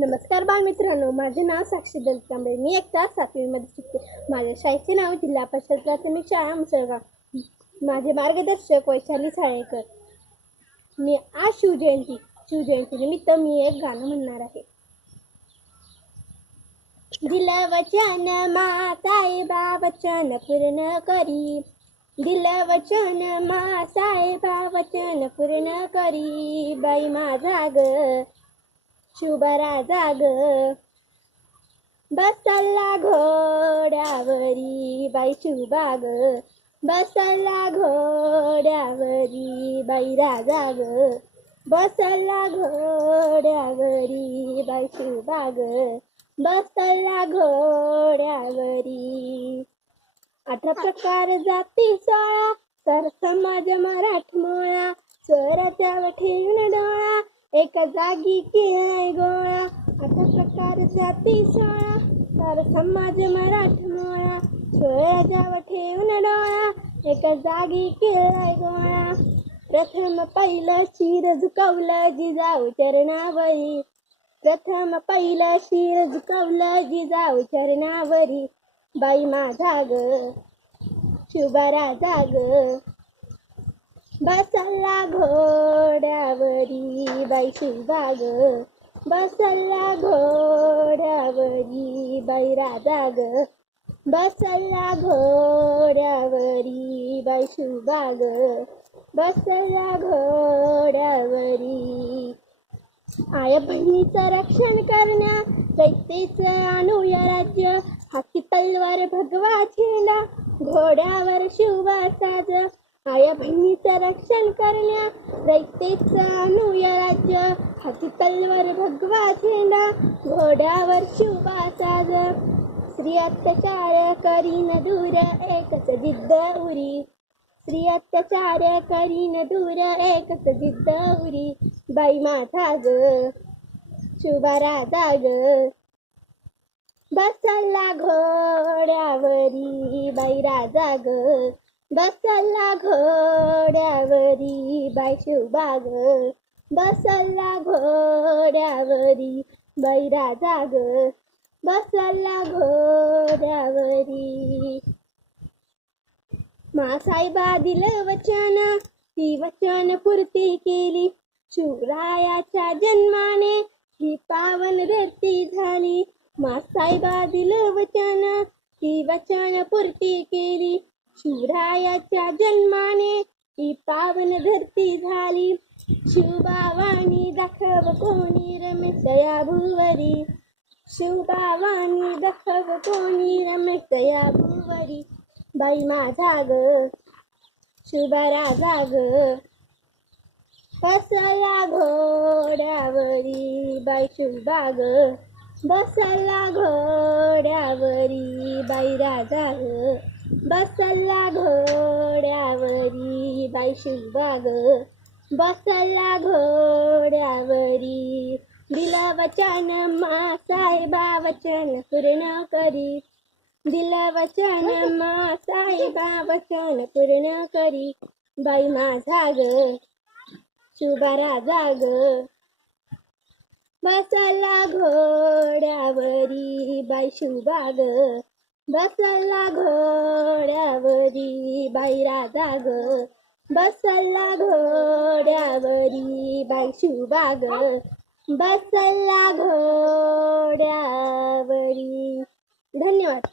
नमस्कार बालमित्रांनो माझे नाव साक्षी दलतांबे मी एक तास सातवीमध्ये शिकते. माझ्या शाळेचे नाव जिल्हा परिषद प्राथमिक शाळा मुसळगाव. माझे मार्गदर्शक वैशाली साळेकर. मी आज शिवजयंती शिवजयंतीनिमित्त मी एक गाणं म्हणणार आहे. दिलं वचन मा वचन पूर्ण करी. दिलं वचन मा साहेबा वचन पूर्ण करी. बाई माझा ग शुभरा जाग. बसला घोड्यावरी बाई शुभाग. बसला घोड्यावरी बाई राजा ग बसला घोड्यावरी बाई शुभाग. बसला घोड्यावरी. अठरा प्रकार जाती सोळा तर समाज मराठमोळा स्वराच्या ठेवून डोळा एका जागी केलाय गोळा अठरा प्रकार जाती सोळा. तर समाज मराठमोळा जाव ठेवून डोळा. एका जागी केलाय गोळा प्रथम पहिलं शिर झुकवलं जिजाऊ चरणावरी. प्रथम पहिलं शिर झुकवलं जिजाऊ चरणावरी. बाई माझा ग शुभरा जाग बसला घोड्यावरी बाई शिवबाग बसला घोड्यावरी बाई राजा ग बसला घोड्यावरी बाई शिवबाग बसला घोड्यावरी. आय बहिणीचं रक्षण करण्या दैतेचं आणूया राज्य. हाती तलवार भगवा झेला घोड्यावर शिवबा साज. आया बहिणीचं रक्षण करण्या दैतेचं अनुया राज्य हाती तलवार भगवा झेंडा घोड्यावर शिवबा साज स्त्री अत्याचार करीन दूर एकच जिद्द उरी. स्त्री अत्याचार करीन दूर एकच जिद्द उरी. बाई माथा ग शुभा राजा ग. बसला घोड्यावरी बाई राजा ग. बसला घोड्यावरी बाई शुभा बसला घोड्यावरी बैरा जाग. ग बसला घोड्यावरी. मासाहेबा दिलं वचन ती वचन पूर्ती केली. शिवरायाच्या जन्माने ही पावन धरती झाली. मासाहेबा दिलं वचन ती वचन पूर्ती केली. शिवरायाच्या जन्माने ही पावन धरती झाली. शिवबावानी दाखव कोणी रमेशया भुवरी. शिवबावानी दाखव कोणी रमेशया भुवरी. बाई माझा ग शुभराजा ग बसला घोड्यावरी. बाई शुभा ग बसला घोड्यावरी. बाई राजा ग बसला घोड्यावरी बाई शुभा ग बसला घोड्यावरी दिला वचन मा साहेबा वचन पूर्ण करी. दिला वचन मा साहेबा वचन पूर्ण करी. बाई माझा ग शुभारा जाग. बसला घोड्यावरी बाई शुभा ग बसला घोड्यावरी बाई राजा ग बसला घोड्यावरी बाई शुभा ग बसला घोड्यावरी. धन्यवाद.